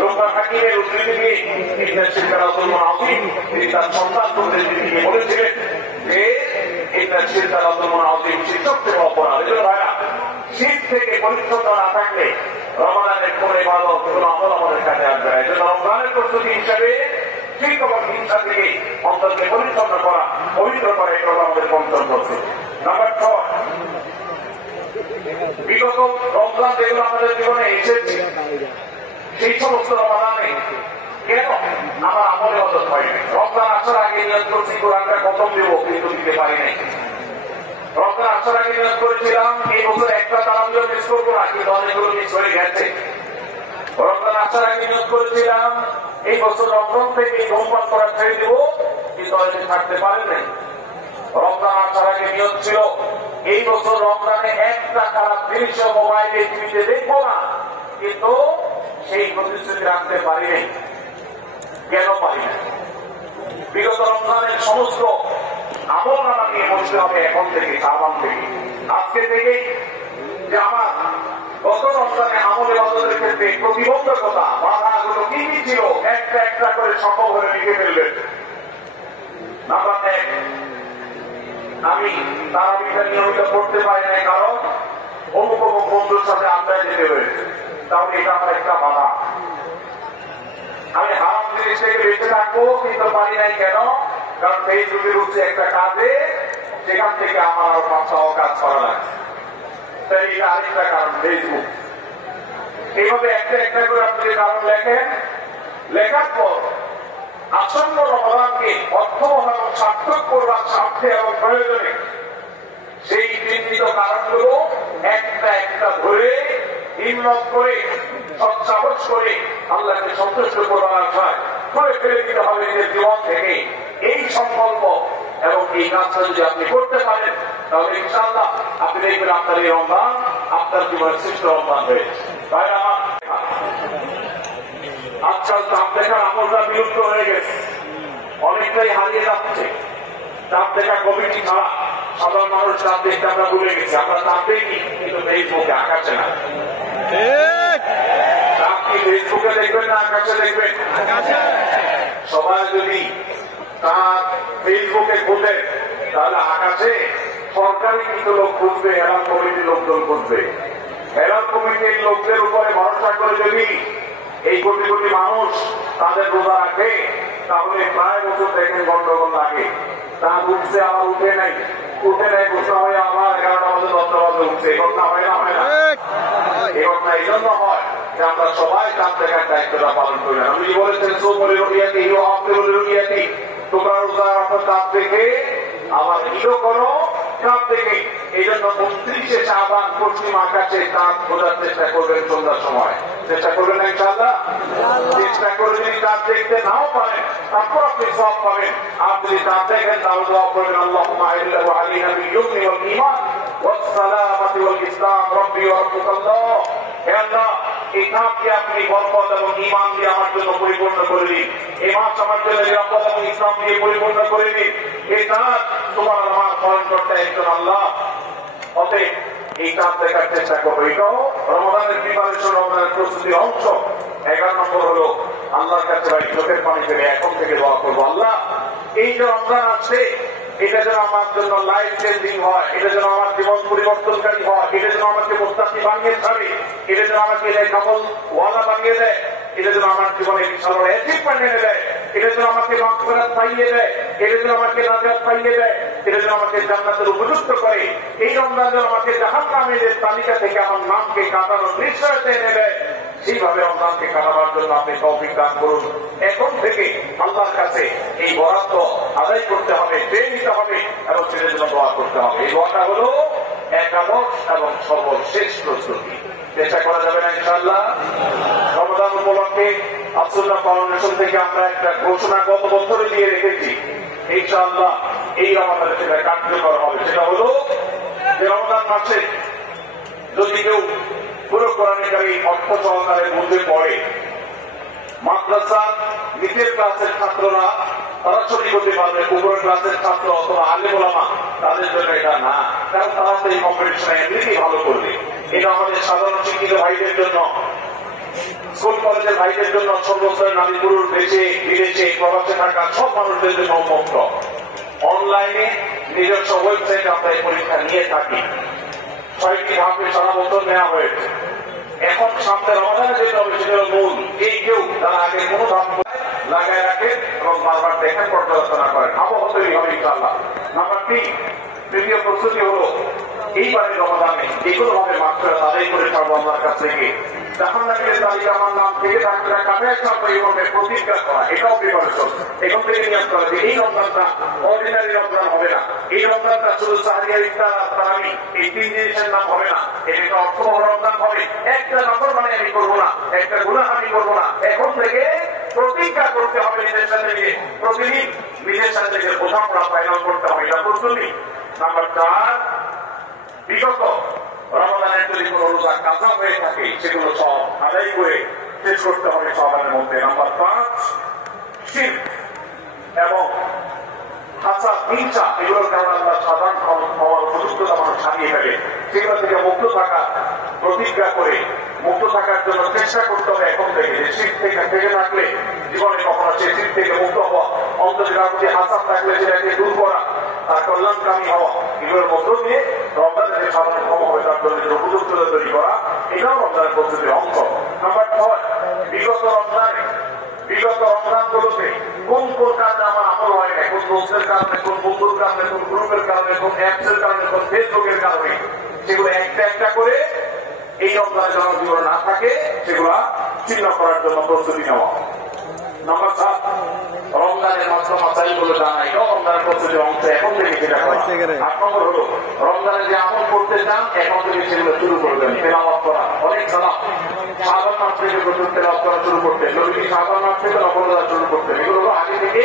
লোকমান হাকিমের উদ্ধৃতি দিয়ে ইবনে সিরকার রাদিয়াল্লাহু আনহু তিনি তার সন্তানদের দিকে বলেছিলেন যে ইবনে সিরকার রাদিয়াল্লাহু আনহু শিক্ষক থেকে অপরাধ। এজন্য ভাইরা শীত থেকে পরিচ্ছন্ন না থাকলে রমাদানের পরে ভালো কোনো আমল আমাদের কাছে আসবে না। এজন্য রমজানের প্রস্তুতি হিসাবে ঠিক এবং হিংসা থেকে অন্তরকে পরিচ্ছন্ন করা, পবিত্র করা, এটা আমাদের পঞ্চম করছে। নাম্বার 6, বিগত রমজান যেগুলো আমাদের জীবনে এসেছে সেই সমস্ত রমাদানে কেন আমার আমলে মদত হয়নি? রমজান আসার আগে নিয়োগ করছি কোরআনটা খতম দেব, কিন্তু দিতে পারি নাই। রমজান আসার আগে নিয়োগ করেছিলাম এই বছর একটা তারাবিও মিস করবো না, কিন্তু অনেকগুলো মিস হয়ে গেছে। রমজান আসার আগে নিয়োগ করেছিলাম এই বছর রমজান থেকে ধূমপান করা ছেড়ে দেব, কিন্তু অনেকে থাকতে পারেন নাই। রমজান আসার আগে নিয়োগ ছিল এই বছর রমজানে একটা খারাপ দৃশ্য মোবাইলে টিভিতে দেখবো না, কিন্তু সেই প্রতিশ্রুতি রাখতে পারি নাই। কেন পারি না? বিগত রমজানের সমস্ত আমল নামা নিয়ে বসতে হবে এখন থেকে, সাবান থেকে, আজকে থেকেই, যে আমার গত রমজানে আমলে বাদলের ক্ষেত্রে প্রতিবন্ধকতা বাধাগুলো কি কি ছিল একটা একটা করে সম্ভব হলে লিখে ফেলবেন। নাম্বার 1, আমি তারাবিটা নিয়মিত করতে পারি না, কারণ অমুক অমুক বন্ধুর সাথে আড্ডায় যেতে হয়েছে, তাহলে এটা আমার একটা বাধা। আমি হারাম জিনিস থেকে বেঁচে থাকবো, কিন্তু পারি নাই কেন? কারণ ফেসবুকে ঢুকছে একটা কাজে, সেখান থেকে আমার আরো 5-6 কাজ করা লাগছে, তাই এটা আরেকটা কারণ ফেসবুক। এইভাবে একটা একটা করে আপনি কারণ লেখেন, লেখার পর আসন্ন রমজানকে অর্থবহ এবং সার্থক করবার স্বার্থে এবং প্রয়োজনে সেই চিহ্নিত কারণগুলো একটা একটা ধরে হিম্মত করে সৎসাহস করে আল্লাহকে সন্তুষ্ট করবার আশায় করে ফেলে দিতে হবে নিজের জীবন থেকে। এই সংকল্প এবং এই কাজটা যদি আপনি করতে পারেন, তাহলে ইনশাআল্লাহ আপনি দেখবেন আপনার এই রমজান আপনার জীবনের শ্রেষ্ঠ রমজান হয়েছে। তাই আমার আজকাল চাপ দেখার আমলটা বিলুপ্ত হয়ে গেছে, অনেকটাই হারিয়ে যাচ্ছে। চাপ দেখা কমিটি ছাড়া সাধারণ মানুষ চাপ দেখতে আমরা ভুলে গেছি। আমরা চাপ দেখি, কিন্তু ফেসবুকে, আকাশে না। চাপ কি ফেসবুকে দেখবেন না আকাশে দেখবেন? সবাই যদি তার ফেসবুকে খুঁজে, তাহলে আকাশে সরকারি কিন্তু লোক খুঁজবে, হেরাল কমিটির লোকজন খুঁজবে। হেরাল কমিটির লোকদের উপরে ভরসা করে যদি এই কোটি কোটি মানুষ তাদের রোজা রাখে, তাহলে প্রায় বছর দেখেন গন্ডগোল লাগে। তা উঠছে আবার উঠে নাই, উঠে নাই ঘোষণা হয়ে আবার 11টা বাজে 10টা বাজে উঠছে। এই ঘটনা হয় না? হয় না? এই ঘটনা এই জন্য হয় যে আমরা সবাই চাঁদ দেখার দায়িত্বটা পালন করি না। আমি বলেছেন সৌমরিয়াতি হিও আফরিয়াতি, তোমরা রোজা রাখো চাঁদ দেখে, আবার ঈদও করো চাঁদ দেখে। এই জন্য 29শে শাবান পশ্চিম আকাশে চাঁদ খোঁজার চেষ্টা করবেন সন্ধ্যার সময়। চেষ্টা করবেন না ইনশাআল্লাহ? চেষ্টা করে যদি চাঁদ দেখতে নাও পারেন, তারপর আপনি সব পাবেন। আর যদি চাঁদ দেখেন, তাহলে দোয়া করবেন আল্লাহুম্মা আইল্লাহু আলাইনা বিল ইউমনি ওয়াল ঈমান ওয়াস সালামাতি ওয়াল ইসলাম রাব্বি ওয়া রাব্বুকাল্লাহ। হে আল্লাহ, এই চাঁদকে আপনি বরকত এবং ঈমান দিয়ে আমার জন্য পরিপূর্ণ করে দিন। এই মাস আমার জন্য নিরাপদ এবং ইসলাম দিয়ে পরিপূর্ণ করে দিন। এই চাঁদ তোমার আমার পালন করতে একজন আল্লাহ। অতএব এই চাঁদ দেখার চেষ্টা করবো। এটাও রমজানের প্রিপারেশন, রমজানের প্রস্তুতির অংশ। 11 নম্বর হলো আল্লাহর কাছে ভাই চোখের পানি ফেলে এখন থেকে দোয়া করবো, আল্লাহ এই যে রমজান আসছে, এটা যেন আমার জন্য লাইফ চেঞ্জিং হয়, এটা যেন আমার জীবন পরিবর্তনকারী হয়, এটা যেন আমাকে মুস্তাকি বানিয়ে ছাড়ে, এটা যেন আমাকে কামল ওয়ালা বানিয়ে দেয়, এটা যেন আমার জীবনে বিশাল অ্যাচিভমেন্ট এনে দেয়, এটা যেন আমাকে মাগফিরাত পাইয়ে দেয়, এটা যেন আমাকে নাজাত পাইয়ে দেয়, এটা যেন আমাকে জান্নাতের উপযুক্ত করে। এই রমজান যেন আমাকে জাহান্নামীদের তালিকা থেকে আমার নামকে কাটানোর নিশ্চয়তা এনে দেয়। সেইভাবে রমজানকে কাটাবার জন্য আপনি তৌফিক দান করুন। এখন থেকে আল্লাহর কাছে এই বরাদ্দ আদায় করতে হবে, চেয়ে নিতে হবে এবং সেটার জন্য দোয়া করতে হবে। এই দোয়াটা হলো একাদশ এবং সর্বশেষ প্রস্তুতি। চেষ্টা করা যাবে না ইনশাআল্লাহ? রমজান উপলক্ষে আস-সুন্নাহ ফাউন্ডেশন থেকে আমরা একটা ঘোষণা গত বছরে দিয়ে রেখেছি, ইনশাআল্লাহ এই রমজানে সেটা কার্যকর হবে। সেটা হলো যে রমজান মাসে যদি কেউ পুরো কোরআনকারী অর্থ সহকারে বুঝে পড়ে, মাদ্রাসার নিচের ক্লাসের ছাত্ররা তারা ছুটি করতে পারবে, উপরের ক্লাসের ছাত্র অথবা আলেম ওলামা তাদের জন্য এটা না, কারণ তারা তো এই কম্পিটিশনে এমনিতেই ভালো করবে। এটা আমাদের সাধারণ শিক্ষিত ভাইদের জন্য, স্কুল কলেজের ভাইদের জন্য 18 বছরের নারী পুরুষ দেশে বিদেশে প্রবাসে থাকা সব মানুষদের জন্য উন্মুক্ত। অনলাইনে নিজস্ব ওয়েবসাইটে আমরা এই পরীক্ষা নিয়ে থাকি। 6টি ধাপে সারা বছর নেওয়া হয়েছে। এখন সামনে রমাদানে যেটা হবে সেটা মূল। এই কেউ তারা আগে কোনো ধাপ লাগায় রাখে এবং বারবার দেখেন পর্যালোচনা করেন। আবহাওয়া তৈরি হবে ইনশাআল্লাহ। নাম্বার 3, তৃতীয় প্রস্তুতি হলো এইবারে রমাদানে যেগুলো ভাবে মাত্র তাদের করে ছাড়বো আমার কাছ থেকে। জাহান্নামের তালিকা আমার নাম থেকে থাকলে কাটায় ছাড়বো এইভাবে প্রতিজ্ঞা করা, এটাও প্রিপারেশন। এখন থেকে নিয়ম করা যে এই রমজানটা অর্ডিনারি রমজান হবে না। এই রমজানটা শুধু সাহারিয়া ইফতার আর তারাবি এই 3 জিনিসের নাম হবে না। এটা অর্থবহ রমজান হবে। একটা নম্বর মানে আমি করবো না, একটা গুনাহ আমি করবো না। এখন থেকে প্রতিজ্ঞা করতে হবে নিজের সাথে গিয়ে, প্রতিদিন নিজের সাথে গিয়ে বোঝাপড়া ফাইনাল করতে হবে। এটা প্রস্তুতি। নাম্বার 4, বিগত রমাদানের যদি কোন রোজা কাজা হয়ে থাকে সেগুলো সব আদায় করে শেষ করতে হবে সবার মধ্যে। নাম্বার 5, শিরক এবং হাসাদ হিংসা এগুলোর কারণে আমরা সাধারণ হওয়ার উপযুক্ততা মানুষ হারিয়ে ফেলে। সেগুলো থেকে মুক্ত থাকা প্রতিজ্ঞা করে মুক্ত থাকার জন্য চেষ্টা করতে হবে এখন থেকে। যে শিরক থেকে থাকলে জীবনে কখনো সে শিরক থেকে মুক্ত হওয়া, অন্তরের প্রতি হাসাদ থাকলে সেটাকে দূর করা, তার কল্যাণকামী হওয়া, এগুলোর মধ্য দিয়ে রমজানের সাধারণ ক্ষম হবে তার জন্য উপযুক্ততা তৈরি করা, এটাও রমজানের প্রস্তুতির অংশ। নাম্বার 6, বিগত রমজানগুলোতে কোন কোন কারণে আমার আমল হয় না, কোন দোষের কারণে, কোন বন্ধুর কারণে, কোন গ্রুপের কারণে, কোন অ্যাপসের কারণে, কোন ফেসবুকের কারণে, সেগুলো একটা একটা করে এই রমজানের জন্য যেগুলো না থাকে সেগুলো চিহ্ন করার জন্য প্রস্তুতি নেওয়া। নাম্বার 7, রমজানের মাত্র মাসাইলগুলো জানা, এটাও রমজানের প্রস্তুতির অংশ। এখন থেকে সেটা করা। 8 নম্বর হলো রমজানে যে আমল করতে চান এখন থেকে সেগুলো শুরু করবেন। তেলাওয়াত করা, অনেক সালাত শাবান মাস থেকে প্রচুর তেলাওয়াত করা শুরু করতেন। নবী শাবান মাস থেকে নফল রোজা শুরু করতেন। এগুলো আগে থেকে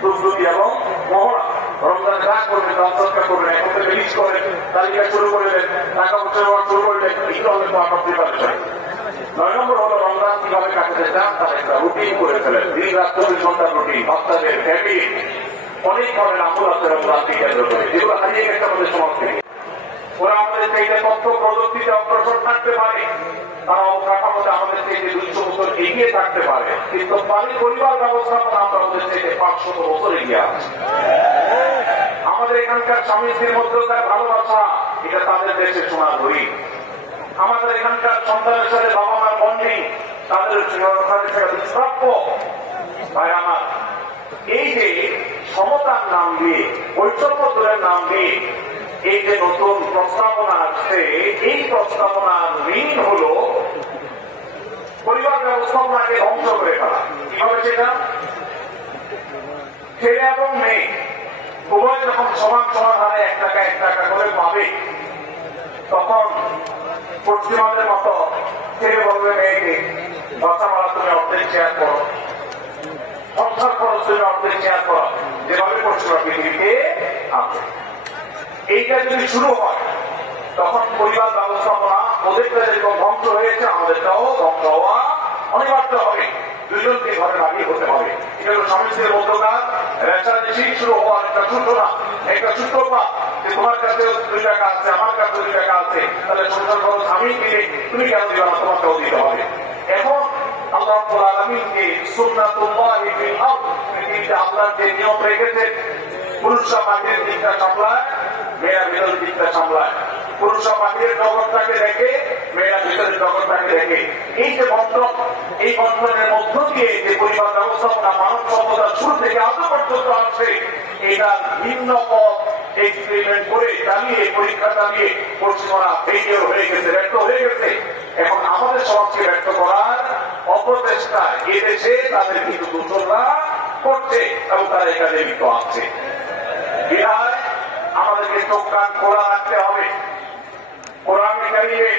প্রস্তুতি এবং মহড়া। রমজানে যা করবেন তা সৎকার করবেন, এখন থেকে লিস্ট করেন, তালিকা শুরু করে দেন, টাকা পয়সা শুরু করবেন, এগুলো হলে তো আপনার প্রিপারেশন। 9 নম্বর হলো রমজান কিভাবে কাটাতে চান তার একটা রুটিন করে ফেলেন। দিন রাত 24 ঘন্টার রুটিন। বাচ্চাদের ফ্যামিলি অনেক ধরনের আমল আছে রমজানকে কেন্দ্র করে, যেগুলো হারিয়ে গেছে আমাদের সমাজ থেকে। ওরা আমাদের থেকে তথ্য প্রযুক্তিতে অগ্রসর থাকতে পারে, তারা অবকাঠামোতে আমাদের থেকে 200 বছর এগিয়ে থাকতে পারে, কিন্তু পরিবার ব্যবস্থাপনা আমরা ওদের থেকে 500 বছর এগিয়ে আছে। আমাদের এখানকার স্বামী স্ত্রীর মধ্যকার ভালোবাসা এটা তাদের দেশে সোনার হরি। আমাদের এখানকার সন্তানের সাথে বাবা মার বন্ডিং তাদের দুষ্প্রাপ্য। ভাই আমার, এই যে সমতার নাম দিয়ে, বৈষম্য দূরের নাম দিয়ে এই যে নতুন প্রস্তাবনা আসছে, এই প্রস্তাবনার ঋণ হল পরিবার ব্যবস্থাপনাকে ধ্বংস করে ফেলা। কিভাবে সেটা? ছেলে এবং মেয়ে উভয় যখন সমান সমান হারে 1 টাকা 1 টাকা করে পাবে, তখন পশ্চিমাদের মতো ছেলে বলবে মেয়েকে, বাচ্চা মারা তুমি অর্ধেক শেয়ার করো, সংসার খরচ তুমি অর্ধেক শেয়ার করো, যেভাবে পশ্চিমা পৃথিবীতে আছে। এইটা যদি শুরু হয় তখন পরিবার ব্যবস্থাপনা ওদেরটা যেরকম ধ্বংস হয়েছে আমাদেরটাও ধ্বংস হওয়া অনিবার্য হবে। দুজনকে ঘরে লাগিয়ে হতে হবে। এটা হল স্বামী স্ত্রীর মধ্যকার রেশারেশি শুরু হওয়ার একটা সূচনা, একটা সূত্রপাত। যে তোমার কাছে 2 টাকা আছে, আমার কাছে 2 টাকা আছে, তাহলে সংসার খরচ আমি দিলে তুমি কেন দিবে না, তোমাকেও দিতে হবে। এখন আল্লাহ রাব্বুল আলামিনকে সুন্নাতুল্লাহি ফিল আরদ, পৃথিবীতে আল্লাহ যে নিয়ম রেখেছেন, পুরুষরা বাহিরের দিকটা সামলায়, মেয়েরা ভিতরের দিকটা সামলায়। পুরুষরা বাহিরের জগৎটাকে দেখে, মেয়েরা ভিতরের জগৎটাকে দেখে। এই যে বন্ধন, এই বন্ধনের মধ্য দিয়ে যে পরিবার ব্যবস্থাপনা মানব সভ্যতার শুরু থেকে আজ পর্যন্ত আসছে, এটা ভিন্ন পথ এক্সপেরিমেন্ট করে চালিয়ে, পরীক্ষা চালিয়ে পশ্চিমরা ফেইলিওর হয়ে গেছে, ব্যর্থ হয়ে গেছে। এখন আমাদের সমাজকে ব্যর্থ করার অপচেষ্টা এদেশে তাদের কিন্তু দূষণরা করছে এবং তারা এখানে লিপ্ত আছে। বিধায় আমাদেরকে চোখ কান খোলা রাখতে হবে। কোরআনে কারিমের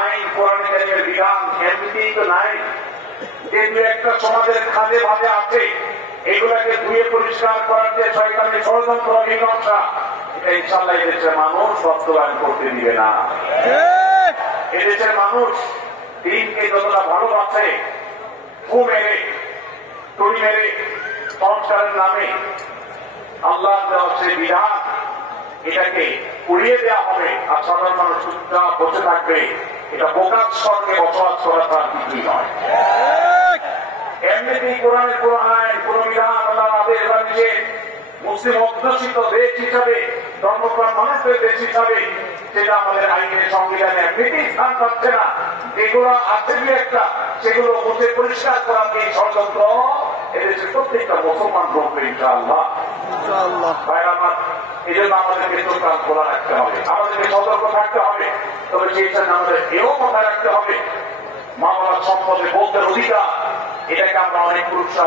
আইন, কোরআনে কারিমের বিধান এমনিতেই তো নাই, যে 2-1টা সমাজের খাদে ভাজে আছে, এগুলাকে ধুয়ে পরিষ্কার করার যে শয়তানি ষড়যন্ত্র মীমাংসা, এটা ইনশাআল্লাহ এদেশের মানুষ বাস্তবায়ন করতে দিবে না। এদেশের মানুষ দিনকে যতটা ভালোবাসে, ফু মেরে, তড়ি মেরে, সংস্কারের নামে আল্লাহ দেওয়া সেই বিধান, এটাকে উড়িয়ে দেওয়া হবে আর সাধারণ মানুষ চুপচাপ বসে থাকবে। এটা বোকার স্বর্গে বসবাস করা তার কিছুই নয়। এমনিতেই কোরআনের কোন আইন কোন বিধান আল্লাহ আদেশ বা নিষেধ মুসলিম অধ্যুষিত দেশ হিসাবে ধর্মপ্রাণ মানুষের দেশ হিসাবে সেটা আমাদের আইনের সংবিধানে এমনিতেই স্থান পাচ্ছে না। যেগুলো আছে দু একটা সেগুলো মুছে পরিষ্কার করা দিয়ে ষড়যন্ত্র এদেশের প্রত্যেকটা মুসলমান করবে ইনশাআল্লাহ। এই জন্য আমাদেরকে চোখ খোলা রাখতে হবে, আমাদেরকে সতর্ক থাকতে হবে। তবে সেই সাথে আমাদের এও মাথায় রাখতে হবে মা বাবার সম্পদে বলতে অধিকার, এটাকে আমরা অনেক পুরুষরা